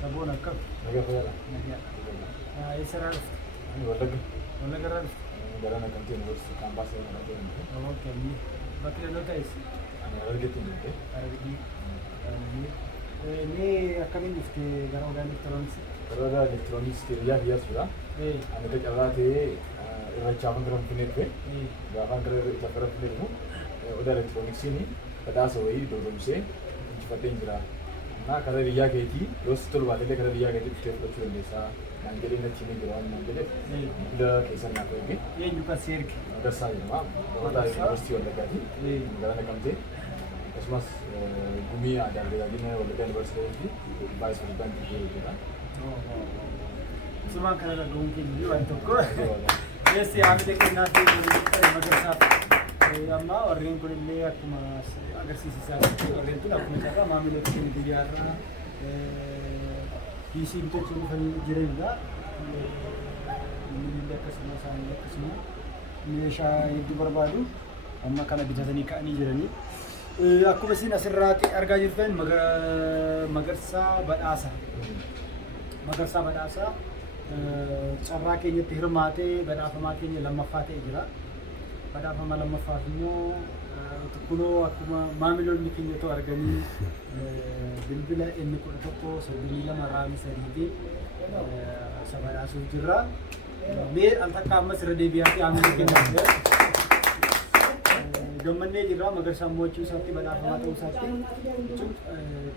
Sabona kab. Naga fayala. Naga. Isra. Wala garan. Garana kanti university campus na doon. Okay. Bakit ano tayo? Ano aralgetin din. Aralgi. Ni akamin ifte garang electronics. Garana electronics ke ya sura. Ano ka jawate ira chavan garam pinete. Gavan garam pinete. Oda electronics ni kada sawai dodumse inchpaten jira. Na kada riya keeti dostul wale kada riya keeti step chulesa. Nangeli na chini gawan nangeli. Da kesan na koige. Ye juga share ki. Agasa ma. Oda university wala kati. Garana kamte. Asmas gumi ada lagi na wala kan university vice president juga. Semua kana gumki ni wanto ko. Yes ya amde kena ti madrasa. Amma orrin kulli akuma agar sisi sa orrin tu akuma cara mamilo kini diara. PC itu cuma kan jiran juga. Ini dekat sama saya semua. Indonesia itu berbadu. Amma kana bisa nikah ni jirani. Aku mesti nasirati arga jirtan magarsa badasa. Magarsa badasa. Carra keenya hirmaate badhaafama keenya lammaffaa jira. Badhaafama lammaffaa immoo kunoo akkuma maamiloonni keenya too arganii bilbila inni 11 raamii 3 sabadhaasuuf jirra. Mee al takka ammas irra deebi'aati aamila keenya gammannee jirra magarsaa mo'achuu isaatti badhaafama ta'uu isaatti jechuun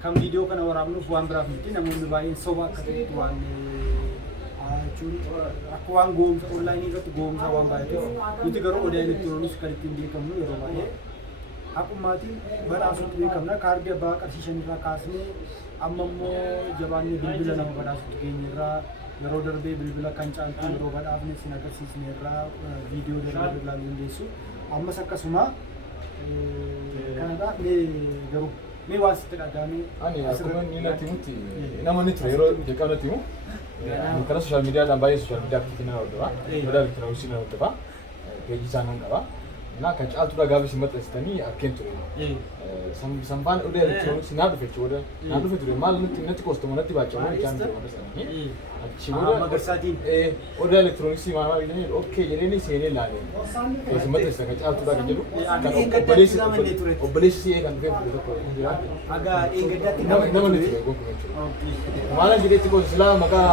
kan viidiyoo kana waraabnuuf waan biraaf miti namoonni baay'een soba akka ta'etti waan aku waan goomsa online irratti goomsa waan baay'eef nuti garuu odaa elektirooniks kan ittiin beekamnu yeroo baay'ee akkumaatiin badhaasutti beekamna kaardii abbaa qarshii 5 irraa kaasnee amma immoo jabaannee bilbila nama badhaasutti geenye irraa yeroo darbee bilbila kan caaltuu yeroo badhaafne sin agarsiisne irraa viidiyoo darbee ilaaluu dandeessu ammas akkasuma kanadhaaf garuu mee waan sitti dhagaame ani akkuma ni natti mutti namoonni ture yeroo jalqabatti mu kana social media dhaan baay'ee social media aktiivii nama hordofaa odaa elektirooniksii nama hordofaa peejii isaa nan qabaa እና ከጫልቱudha gaafa isin maxxansitanii akkeen ture sanbaan odaa elektirooniksii naa dhufe jechuudha naa dhufe ture maal natti koostamu natti baachaa waan isaan ture maxxansanii achi booda magarsaatiin odaa elektirooniksii maal jedhanii okkee jedhanii seenee ilaalee isin maxxansitan kan caaltuudha kan jedhu kan obboleessi kan dhufe fudhe tokko jira aga eeggaddaatti nama ni ture gonkume jechuudha maalan jedheetti koos silaa maqaa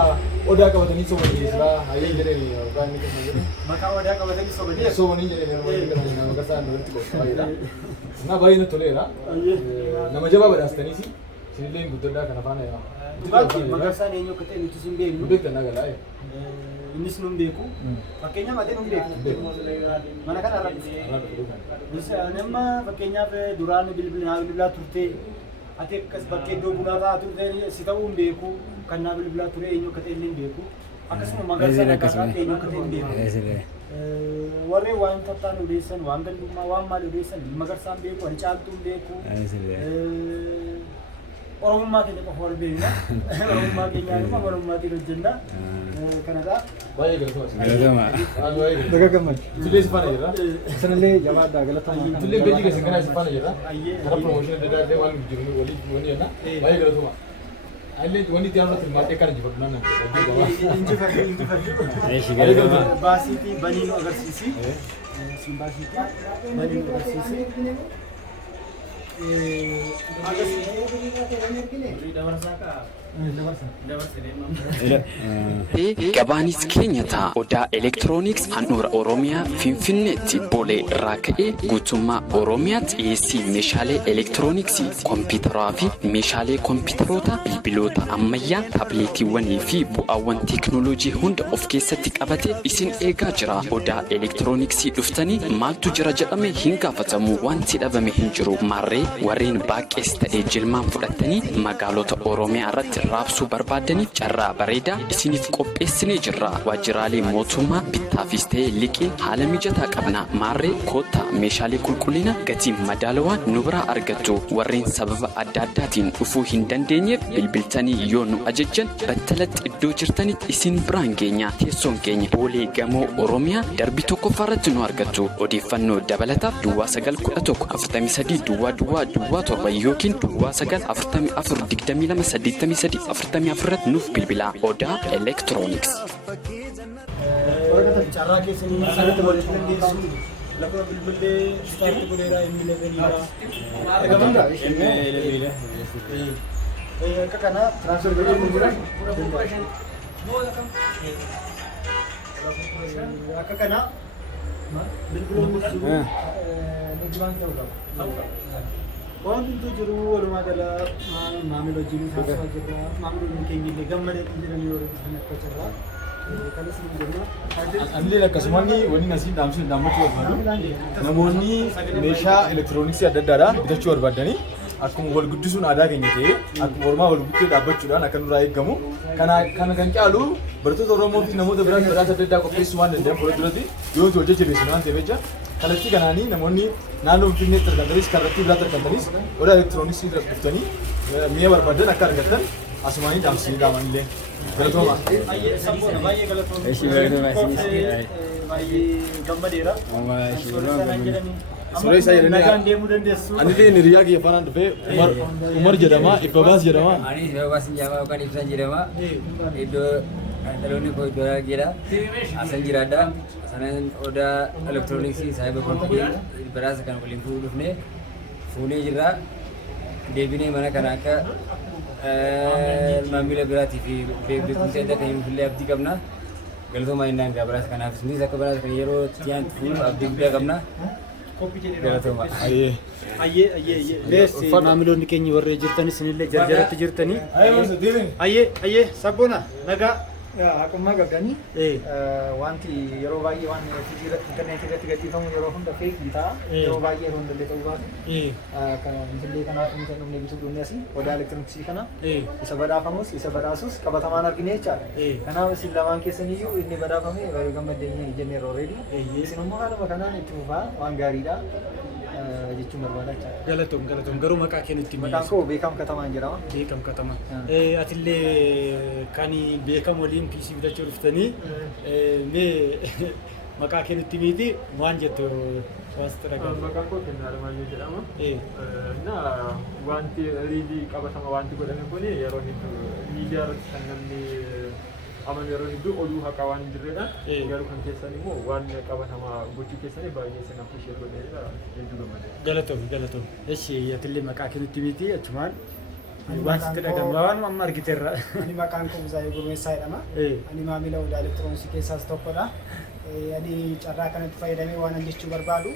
odaa qabatanii sobanii silaa hayyee jedhanii odaa inni kenna jedhe maqaa odaa qabatanii sobanii jedhanii nama kasaan walitti qofa na baay'ina toleera nama jabaa badhaastanii sinillee guddadhaa kana faana yaa dhugaatti magarsaan eenyu akka ta'e nuti sin beeknu beektan nagalaa innis nun beeku fakkeenyaaf ati nun beeku mana kana irra nama fakkeenyaaf duraan bilbilaa turtee ati akkas bakkee iddoo bunaa taa'aa turte si ta'uu hin beeku kan naa bilbilaa ture eenyu akka ta'e illee hin beeku akkasuma magarsaan akka eenyu akka ta'e hin beeku warre waan tattaan odeessan waan gandummaa waan maal odeessan magarsaan beeku ani caaltuun beeku oromummaa keenya qofa wal beekna oromummaa keenyaa oromummaatti hojjenna kanadha baay'ee galatoomaa dagaggamma itillee si faana jirra sanillee jabaadhaa galatamaa itillee beejii keessan kanaa si faana jirra kara promotion adda addaa waan jiru waliin wani jenna baay'ee galatoomaa alle wani tiyan roti marke kan jibatu nan inji baasiti baniinu agarsiisi sin baasiti baniinu agarsiisi Gabaanis keenya ta'a odaa elektirooniks handhuura Oromiyaa Finfinneetti bolee irraa ka'ee guutummaa Oromiyaatti dhiyeessii meeshaalee elektirooniksii kompiitaraa fi meeshaalee kompiitaroota bilbiloota ammayyaa taabileetiiwwanii fi bu'aawwan teekinooloojii hunda of keessatti qabatee isin eegaa jira. Odaa elektirooniksii dhuftanii maaltu jira jedhame hin gaafatamu wanti dhabame hin jiru. Marree warreen baaqees ta'ee jilmaan fudhatanii magaalota Oromiyaa irratti raabsuu barbaadaniif carraa bareedaa isiniif qopheessinee jirra. Waajjiraalee mootummaa bittaafis ta'ee liqii haala mijataa qabna. Marree koottaa meeshaalee qulqullina gatii madaalawaan nu biraa argattu. Warreen sababa adda addaatiin dhufuu hin dandeenyeef bilbiltanii yoo nu ajajjan battalatti iddoo jirtanitti isin biraan geenya. Teessoon keenya boolee gamoo Oromiyaa darbii tokkoffaarratti nu argattu. Odeeffannoo dabalataaf duwwaa 911 43 duwwaa 7 yookiin duwwaa 944 22 83 9344 irratti nuuf bilbilaa. Odaa Elektirooniks. Carraa keessanii asirratti walitti dandeessu. Lafa bilbilee istaarti godheeraa inni levelidha. Argamanidha. Akka kana tiraansfer godhee gurguran akka kana bilbiloonni waan hunduu jiru walumaa gala maamila wajjin taasisaa jirra. Maamilonni keenya illee gammadee jiran yoo ta'u akka jirra. Anillee akkasumas wanni asii dhaamsuun dhaammachuu barbaadu namoonni meeshaa elektirooniksii adda addaadha bitachuu barbaadanii akkuma wal guddisuun aadaa keenya ta'ee akkuma ormaa wal bukkee dhaabbachuudhaan akka nurraa eegamu kana kan caalu barattoota Oromoo fi namoota biraas badhaasa adda addaa qopheessuu waan danda'an fuula duratti yoo hojii jabeessan waan ta'eef jecha kallattii kanaanii namoonni naannoo Finfinneetti argamtanis kallattii biraatti argamtanis odaa elektirooniksii irra dhuftanii mi'a barbaadan akka argatan asumaanii dhaamsanii dhaamanillee. Galatooma. Baay'ee galatooma. Baay'ee gammadeera. Suuraa isaa jedhanii nagaan deemuu dandeessu. Anillee hiriyaa kiyya faanaan dhufee Umar jedhama, Ifabaas jedhama. Ani Ifabaas jedhama yookaan Ibsaan jedhama. Iddoo dhaloonni koo iddoo argeedha. Asan jiraadha. Sanaan odaa elektirooniksii saayiba kompiitar biraasa kan waliin fuudhuu dhufne fuunee jirra. Deebinee mana kana akka maamila biraatii fi beekumsa adda kan illee abdii qabna. Galatooma innaan gaabaraas kanaaf isinis akka biraas kan yeroo tiyaan fuudhu abdii guddaa qabna. Galatooma. Bees maamilonni keenya warree jirtanis isinillee jarjaratti jirtanii. Ayyee sabboona nagaa. Akkuma gagganii wanti yeroo baay'ee waan interneetii irratti gadhiifamu yeroo hunda feekii ta'a. Yeroo baay'ee yeroo hundallee ta'uu baatu. Misillee kanaaf inni kan dhufne bituu dhufne asii odaa elektirooniksii kana isa badhaafamus isa badhaasus qabatamaan argine jechaadha. Kanaaf isin lamaan keessaniyyuu inni badhaafame baay'ee gammaddeenye jenneerra already. Isin immoo haaluma kanaan itti fufaa waan gaariidha jechuun barbaada jechaadha. Galatoom garuu maqaa kennutti maqaan koo Beekam Katamaan jedhama. Beekam Katamaa. Atillee kan beekam waliin PC bitachuu dhuftanii mee maqaa kennutti miti waan jettu waasti dhagaa. Maqaan koo Kennaa Alamaayyoo jedhama. Wanti riidii qabatama wanti godhame kun yeroo hedduu miidiyaa irratti kan namni amanu yeroo hedduu oduu haqaa waan hin jirredha. Garuu kan keessan immoo waan qabatama gochuu keessanii baay'ee sana appreciate godheedha hedduu gammade. Galatoom. Eshi atillee maqaa kennutti miti achumaan waan sitti dhagamu waan amma argiteerra. Ani maqaan koo Buzaayoo Gurmeessaa jedhama. Ani maamila odaa elektirooniksii keessaas tokkodha. Ani carraa kanatti fayyadamee waan jechuu barbaadu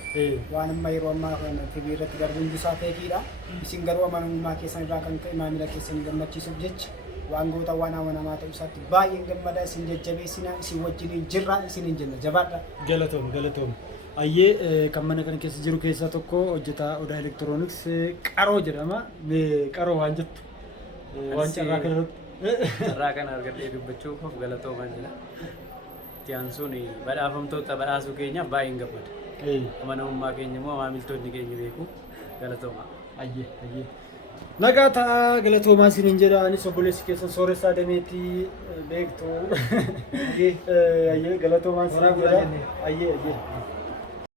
waan amma yeroo ammaa TV irratti darbuun busaa feekiidha. Isin garuu amanamummaa keessan irraa kan ka'e maamila keessan gammachiisuuf jecha waan goota waan amanamaa ta'uu isaatti baay'een gammada. Isin jajjabeessina isin wajjin jirra isin hin jenna jabaadha. Galatoom. Ayyee kan mana kana keessa jiru keessaa tokko hojjetaa odaa elektirooniks Qaroo jedhama. Qaroo waan jettu waan carraa kana argadhee dubbachuuf galatoomaa jira. Tiyaan sun badhaafamtoota badhaasuu keenyaaf baay'een gammada. Amanamummaa keenya immoo maamiltoonni keenya beeku. Galatoomaa. Ayyee. Nagaa ta'a galatoomaa isiniin jedha. Anis obboleessi keessan Sooressaa Dameetii beektu. Ayyee galatoomaa isiniin jedha. Ayyee.